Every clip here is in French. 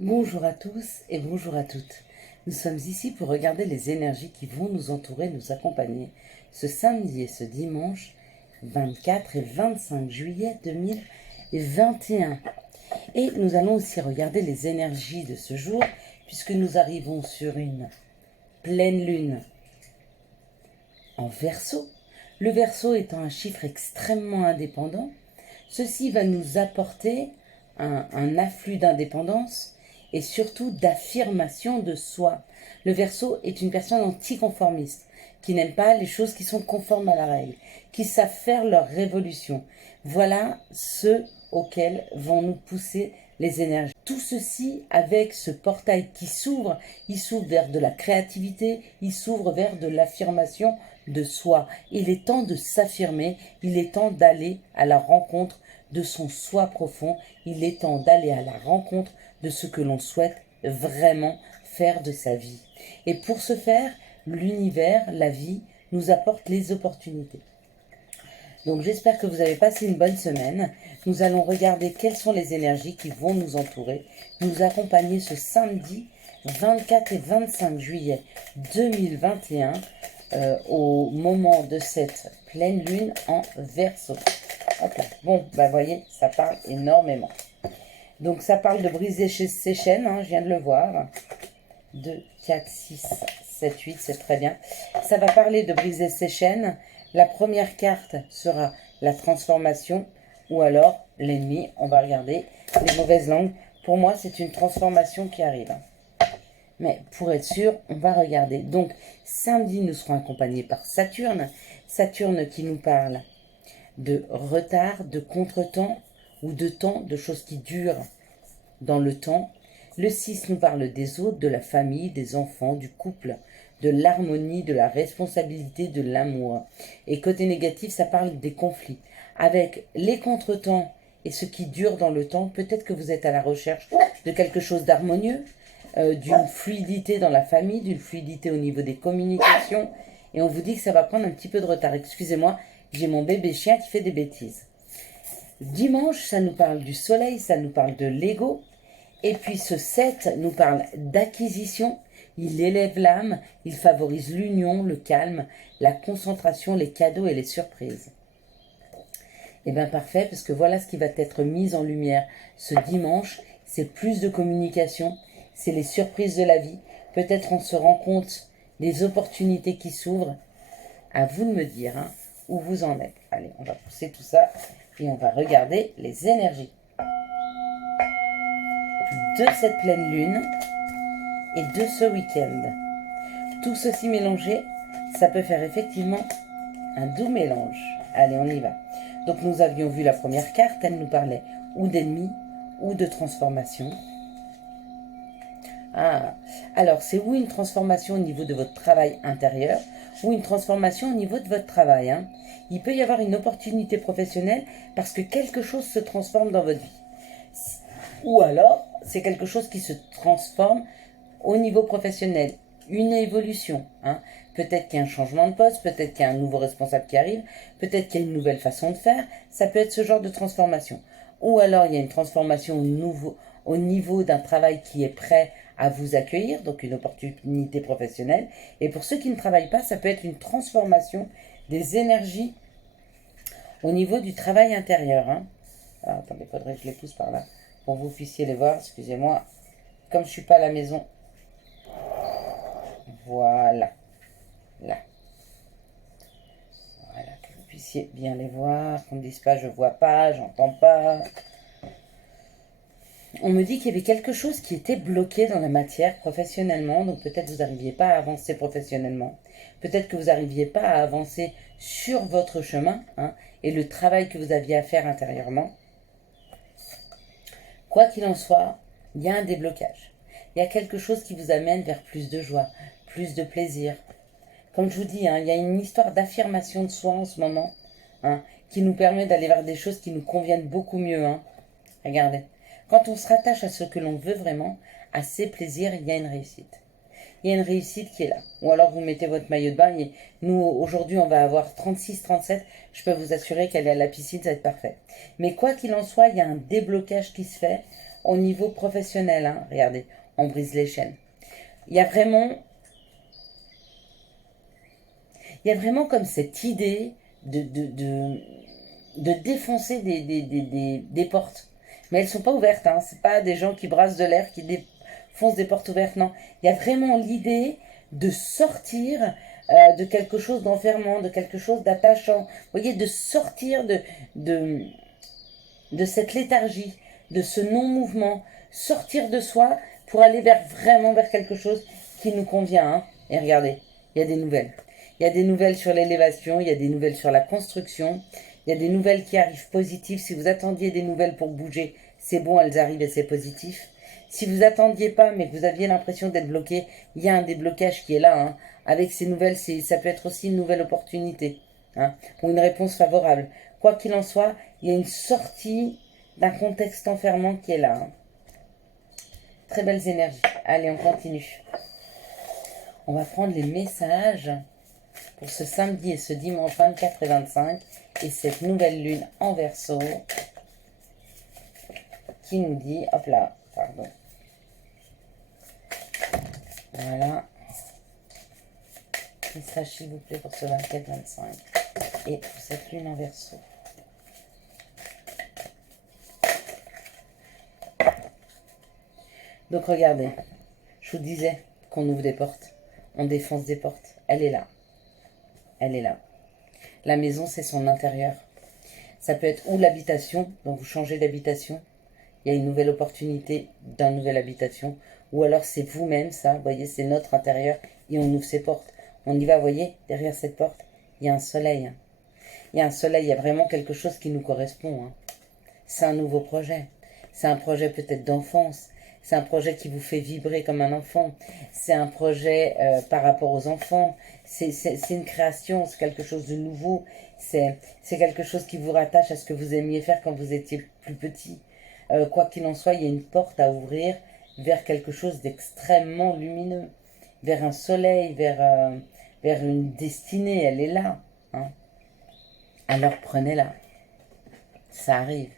Bonjour à tous et bonjour à toutes. Nous sommes ici pour regarder les énergies qui vont nous entourer, nous accompagner ce samedi et ce dimanche 24 et 25 juillet 2021. Et nous allons aussi regarder les énergies de ce jour puisque nous arrivons sur une pleine lune en Verseau. Le Verseau étant un chiffre extrêmement indépendant, ceci va nous apporter un afflux d'indépendance et surtout d'affirmation de soi. Le Verseau est une personne anticonformiste, qui n'aime pas les choses qui sont conformes à la règle, qui savent faire leur révolution. Voilà ce auquel vont nous pousser les énergies. Tout ceci avec ce portail qui s'ouvre, il s'ouvre vers de la créativité, il s'ouvre vers de l'affirmation de soi. Il est temps de s'affirmer, il est temps d'aller à la rencontre de son soi profond, il est temps d'aller à la rencontre de ce que l'on souhaite vraiment faire de sa vie. Et pour ce faire, l'univers, la vie, nous apporte les opportunités. Donc j'espère que vous avez passé une bonne semaine. Nous allons regarder quelles sont les énergies qui vont nous entourer, nous accompagner ce samedi 24 et 25 juillet 2021 au moment de cette pleine lune en Verseau. Hop là. Bon, bah voyez, ça parle énormément. Donc ça parle de briser ses chaînes, hein, je viens de le voir. 2, 4, 6, 7, 8, c'est très bien. Ça va parler de briser ses chaînes. La première carte sera la transformation ou alors l'ennemi. On va regarder les mauvaises langues. Pour moi, c'est une transformation qui arrive. Mais pour être sûr, on va regarder. Donc, samedi, nous serons accompagnés par Saturne. Saturne qui nous parle de retard, de contretemps ou de temps, de choses qui durent dans le temps. Le 6 nous parle des autres, de la famille, des enfants, du couple, de l'harmonie, de la responsabilité, de l'amour. Et côté négatif, ça parle des conflits. Avec les contretemps et ce qui dure dans le temps, peut-être que vous êtes à la recherche de quelque chose d'harmonieux, d'une fluidité dans la famille, d'une fluidité au niveau des communications. Et on vous dit que ça va prendre un petit peu de retard. Excusez-moi, j'ai mon bébé chien qui fait des bêtises. Dimanche, ça nous parle du soleil, ça nous parle de l'ego. Et puis ce 7 nous parle d'acquisition. Il élève l'âme, il favorise l'union, le calme, la concentration, les cadeaux et les surprises. Et bien parfait, parce que voilà ce qui va être mis en lumière ce dimanche. C'est plus de communication, c'est les surprises de la vie. Peut-être on se rend compte des opportunités qui s'ouvrent. À vous de me dire où vous en êtes. Allez, on va pousser tout ça et on va regarder les énergies de cette pleine lune et de ce week-end. Tout ceci mélangé, ça peut faire effectivement un doux mélange. Allez, on y va. Donc nous avions vu la première carte, elle nous parlait ou d'ennemis ou de transformation. Alors c'est ou une transformation au niveau de votre travail intérieur ou une transformation au niveau de votre travail. Il peut y avoir une opportunité professionnelle parce que quelque chose se transforme dans votre vie. Ou alors, c'est quelque chose qui se transforme au niveau professionnel. Une évolution. Peut-être qu'il y a un changement de poste, peut-être qu'il y a un nouveau responsable qui arrive, peut-être qu'il y a une nouvelle façon de faire. Ça peut être ce genre de transformation. Ou alors, il y a une transformation au niveau d'un travail qui est prêt à vous accueillir, donc une opportunité professionnelle. Et pour ceux qui ne travaillent pas, ça peut être une transformation des énergies au niveau du travail intérieur. Attendez, il faudrait que je les pousse par là pour que vous puissiez les voir. Excusez-moi, comme je ne suis pas à la maison. Voilà. Là. Voilà, que vous puissiez bien les voir, qu'on ne dise pas je vois pas, j'entends pas. On me dit qu'il y avait quelque chose qui était bloqué dans la matière professionnellement, donc peut-être vous n'arriviez pas à avancer professionnellement. Peut-être que vous n'arriviez pas à avancer sur votre chemin et le travail que vous aviez à faire intérieurement. Quoi qu'il en soit, il y a un déblocage. Il y a quelque chose qui vous amène vers plus de joie, plus de plaisir. Comme je vous dis, il y a une histoire d'affirmation de soi en ce moment qui nous permet d'aller vers des choses qui nous conviennent beaucoup mieux. Regardez. Quand on se rattache à ce que l'on veut vraiment, à ses plaisirs, il y a une réussite. Il y a une réussite qui est là. Ou alors vous mettez votre maillot de bain et nous, aujourd'hui, on va avoir 36, 37. Je peux vous assurer qu'aller à la piscine, ça va être parfait. Mais quoi qu'il en soit, il y a un déblocage qui se fait au niveau professionnel, hein, regardez, on brise les chaînes. Il y a vraiment comme cette idée de défoncer des portes. Mais elles ne sont pas ouvertes, hein. Ce pas des gens qui brassent de l'air, qui défoncent des portes ouvertes, non. Il y a vraiment l'idée de sortir de quelque chose d'enfermant, de quelque chose d'attachant. Vous voyez, de sortir de, de cette léthargie, de ce non-mouvement, sortir de soi pour aller vraiment vers quelque chose qui nous convient, hein. Et regardez, il y a des nouvelles. Il y a des nouvelles sur l'élévation, il y a des nouvelles sur la construction, il y a des nouvelles qui arrivent positives. Si vous attendiez des nouvelles pour bouger, c'est bon, elles arrivent et c'est positif. Si vous attendiez pas, mais que vous aviez l'impression d'être bloqué, il y a un déblocage qui est là, hein. Avec ces nouvelles, ça peut être aussi une nouvelle opportunité, hein, ou une réponse favorable. Quoi qu'il en soit, il y a une sortie d'un contexte enfermant qui est là, hein. Très belles énergies. Allez, on continue. On va prendre les messages pour ce samedi et ce dimanche 24 et 25 et cette nouvelle lune en Verseau qui nous dit, hop là, pardon. Voilà. Message s'il vous plaît pour ce 24-25 et pour cette lune en Verseau. Donc regardez, je vous disais qu'on ouvre des portes, on défonce des portes. Elle est là. Elle est là. La maison, c'est son intérieur. Ça peut être ou l'habitation, donc vous changez d'habitation, il y a une nouvelle opportunité d'une nouvelle habitation, ou alors c'est vous-même, ça, vous voyez, c'est notre intérieur, et on ouvre ses portes. On y va, vous voyez, derrière cette porte, il y a un soleil, hein. Il y a un soleil, il y a vraiment quelque chose qui nous correspond, hein. C'est un nouveau projet. C'est un projet peut-être d'enfance. C'est un projet qui vous fait vibrer comme un enfant. C'est un projet par rapport aux enfants. C'est une création, c'est quelque chose de nouveau. C'est quelque chose qui vous rattache à ce que vous aimiez faire quand vous étiez plus petit. Quoi qu'il en soit, il y a une porte à ouvrir vers quelque chose d'extrêmement lumineux. Vers un soleil, vers une destinée. Elle est là, hein. Alors prenez-la. Ça arrive.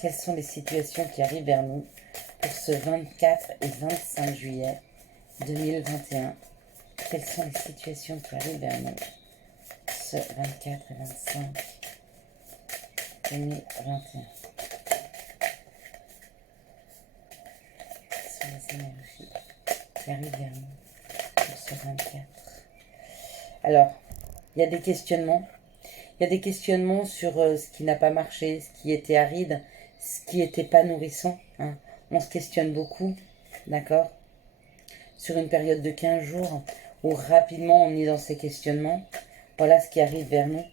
Quelles sont les situations qui arrivent vers nous pour ce 24 et 25 juillet 2021? Quelles sont les situations qui arrivent vers nous ce 24 et 25 2021? Quelles sont les énergies qui arrivent vers nous pour ce 24? Alors, il y a des questionnements. Il y a des questionnements sur ce qui n'a pas marché, ce qui était aride, ce qui n'était pas nourrissant, hein. On se questionne beaucoup, d'accord? Sur une période de 15 jours où rapidement on est dans ces questionnements. Voilà ce qui arrive vers nous.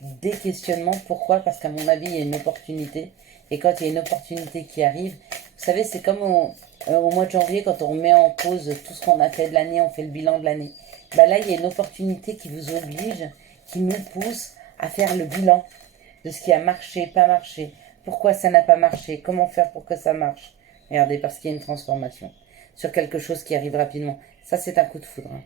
Des questionnements, pourquoi? Parce qu'à mon avis, il y a une opportunité. Et quand il y a une opportunité qui arrive, vous savez, c'est comme au mois de janvier, quand on met en pause tout ce qu'on a fait de l'année, on fait le bilan de l'année. Bah là, il y a une opportunité qui vous oblige, qui nous pousse à faire le bilan de ce qui a marché, pas marché. Pourquoi ça n'a pas marché? Comment faire pour que ça marche? Regardez, parce qu'il y a une transformation sur quelque chose qui arrive rapidement. Ça, c'est un coup de foudre, hein.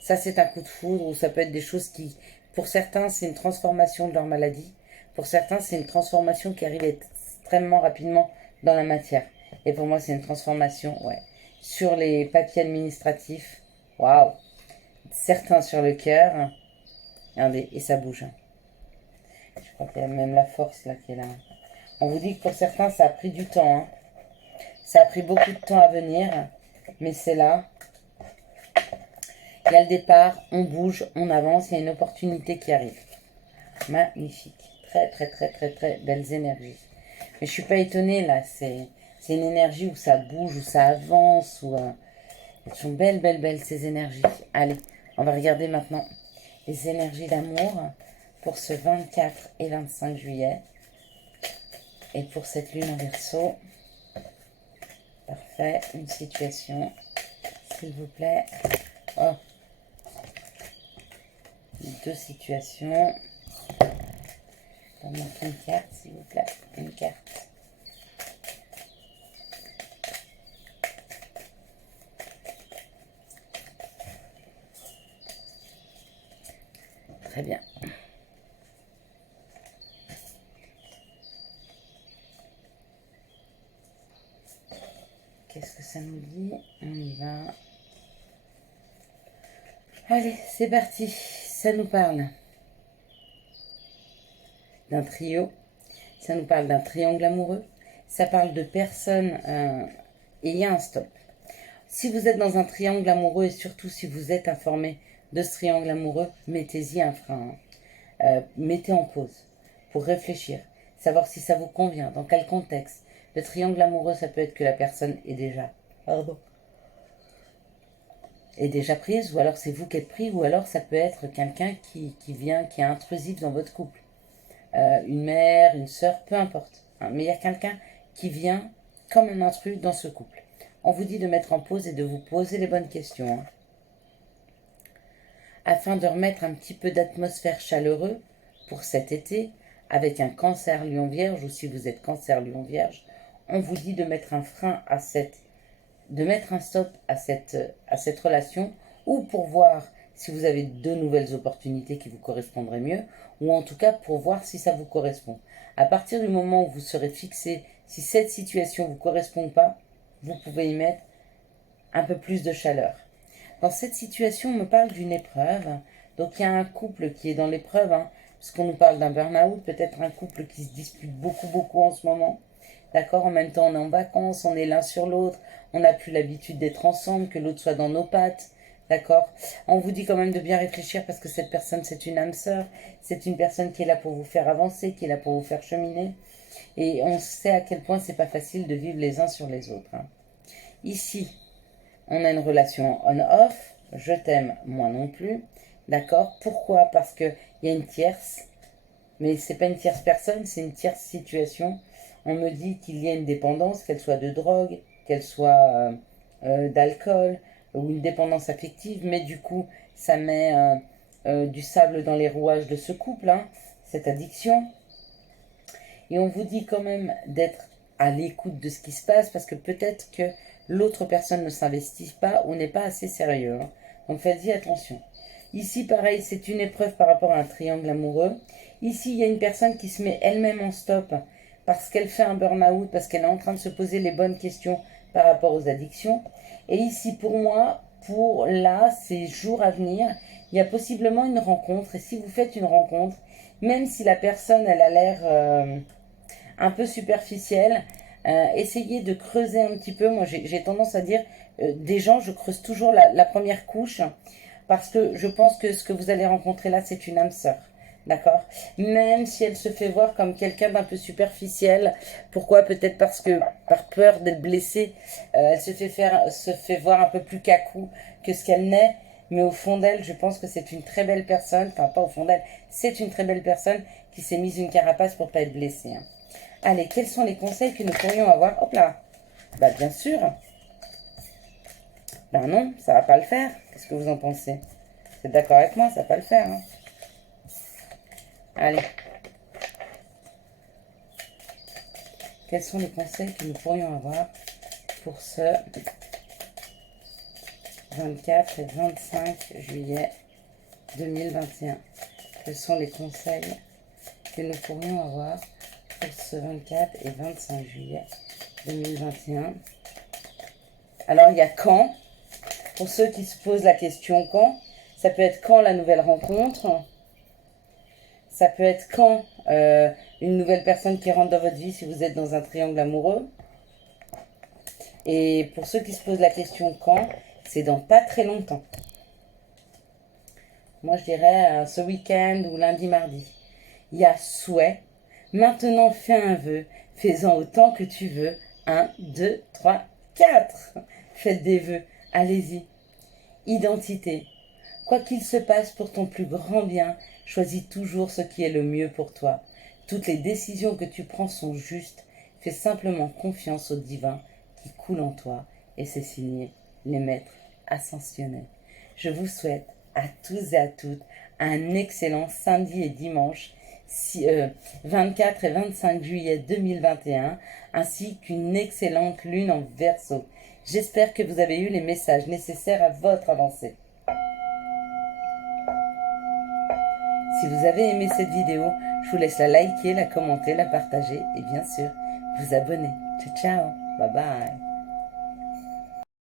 Ça, c'est un coup de foudre, ou ça peut être des choses qui, pour certains, c'est une transformation de leur maladie. Pour certains, c'est une transformation qui arrive extrêmement rapidement dans la matière. Et pour moi, c'est une transformation, ouais. Sur les papiers administratifs, waouh. Certains sur le cœur. Regardez, et ça bouge, hein. Je crois qu'il y a même la force là qui est là. On vous dit que pour certains, ça a pris du temps, hein. Ça a pris beaucoup de temps à venir, mais c'est là. Il y a le départ, on bouge, on avance, il y a une opportunité qui arrive. Magnifique. Très, très, très, très, très belles énergies. Mais je suis pas étonnée là, c'est une énergie où ça bouge, où ça avance, où elles sont belles, belles, belles ces énergies. Allez, on va regarder maintenant les énergies d'amour pour ce 24 et 25 juillet. Et pour cette lune en Verseau. Parfait, une situation, s'il vous plaît. Oh. Deux situations. On manque une carte, s'il vous plaît. Une carte. Très bien. qu'est-ce que ça nous dit? On y va. Allez, c'est parti. Ça nous parle d'un trio. Ça nous parle d'un triangle amoureux. Ça parle de personnes et il y a un stop. Si vous êtes dans un triangle amoureux et surtout si vous êtes informé de ce triangle amoureux, mettez-y un frein. Mettez en pause pour réfléchir, savoir si ça vous convient, dans quel contexte. Le triangle amoureux, ça peut être que la personne est déjà, est déjà prise, ou alors c'est vous qui êtes pris, ou alors ça peut être quelqu'un qui vient, qui est intrusif dans votre couple. Une mère, une sœur, peu importe. Hein, mais il y a quelqu'un qui vient comme un intrus dans ce couple. On vous dit de mettre en pause et de vous poser les bonnes questions. Hein, afin de remettre un petit peu d'atmosphère chaleureuse pour cet été, avec un cancer lion vierge, ou si vous êtes cancer lion vierge, on vous dit de mettre un frein à de mettre un stop à cette relation, ou pour voir si vous avez de nouvelles opportunités qui vous correspondraient mieux, ou en tout cas pour voir si ça vous correspond. À partir du moment où vous serez fixé, si cette situation ne vous correspond pas, vous pouvez y mettre un peu plus de chaleur. Dans cette situation, on me parle d'une épreuve. Donc il y a un couple qui est dans l'épreuve, hein, parce qu'on nous parle d'un burn-out, peut-être un couple qui se dispute beaucoup en ce moment. D'accord, en même temps on est en vacances, on est l'un sur l'autre, on n'a plus l'habitude d'être ensemble, que l'autre soit dans nos pattes. D'accord, on vous dit quand même de bien réfléchir parce que cette personne c'est une âme sœur, c'est une personne qui est là pour vous faire avancer, qui est là pour vous faire cheminer. Et on sait à quel point c'est pas facile de vivre les uns sur les autres. Hein. Ici, on a une relation on-off, je t'aime, moi non plus. D'accord, pourquoi? Parce qu'il y a une tierce, mais c'est pas une tierce personne, c'est une tierce situation. On me dit qu'il y a une dépendance, qu'elle soit de drogue, qu'elle soit d'alcool, ou une dépendance affective, mais du coup, ça met du sable dans les rouages de ce couple, hein, cette addiction. Et on vous dit quand même d'être à l'écoute de ce qui se passe, parce que peut-être que l'autre personne ne s'investit pas ou n'est pas assez sérieux. Hein. Donc faites-y attention. Ici, pareil, c'est une épreuve par rapport à un triangle amoureux. Ici, il y a une personne qui se met elle-même en stop parce qu'elle fait un burn-out, parce qu'elle est en train de se poser les bonnes questions par rapport aux addictions. Et ici, pour moi, pour là, ces jours à venir, il y a possiblement une rencontre. Et si vous faites une rencontre, même si la personne, elle a l'air un peu superficielle, essayez de creuser un petit peu. Moi, j'ai tendance à dire, des gens, je creuse toujours la première couche, parce que je pense que ce que vous allez rencontrer là, c'est une âme sœur. D'accord? Même si elle se fait voir comme quelqu'un d'un peu superficiel. Pourquoi? Peut-être parce que, par peur d'être blessée, elle se fait voir un peu plus cacou que ce qu'elle n'est. Mais au fond d'elle, je pense que c'est une très belle personne. Enfin, pas au fond d'elle, c'est une très belle personne qui s'est mise une carapace pour pas être blessée. Hein. Allez, quels sont les conseils que nous pourrions avoir? Hop là! Bah, bien sûr. Ben non, ça va pas le faire. Qu'est-ce que vous en pensez? Vous êtes d'accord avec moi? Ça va pas le faire. Hein. Allez. Quels sont les conseils que nous pourrions avoir pour ce 24 et 25 juillet 2021? Quels sont les conseils que nous pourrions avoir pour ce 24 et 25 juillet 2021? Alors, il y a quand? Pour ceux qui se posent la question quand, ça peut être quand la nouvelle rencontre, ça peut être quand une nouvelle personne qui rentre dans votre vie si vous êtes dans un triangle amoureux. Et pour ceux qui se posent la question quand, c'est dans pas très longtemps. Moi je dirais ce week-end ou lundi, mardi. Il y a souhait. Maintenant fais un vœu, fais-en autant que tu veux. 1, 2, 3, 4. Faites des vœux, allez-y. Identité. Quoi qu'il se passe pour ton plus grand bien, choisis toujours ce qui est le mieux pour toi. Toutes les décisions que tu prends sont justes. Fais simplement confiance au divin qui coule en toi. Et c'est signé les maîtres ascensionnels. Je vous souhaite à tous et à toutes un excellent samedi et dimanche 24 et 25 juillet 2021, ainsi qu'une excellente lune en Verseau. J'espère que vous avez eu les messages nécessaires à votre avancée. Si vous avez aimé cette vidéo, je vous laisse la liker, la commenter, la partager et bien sûr, vous abonner. Ciao, ciao, bye bye.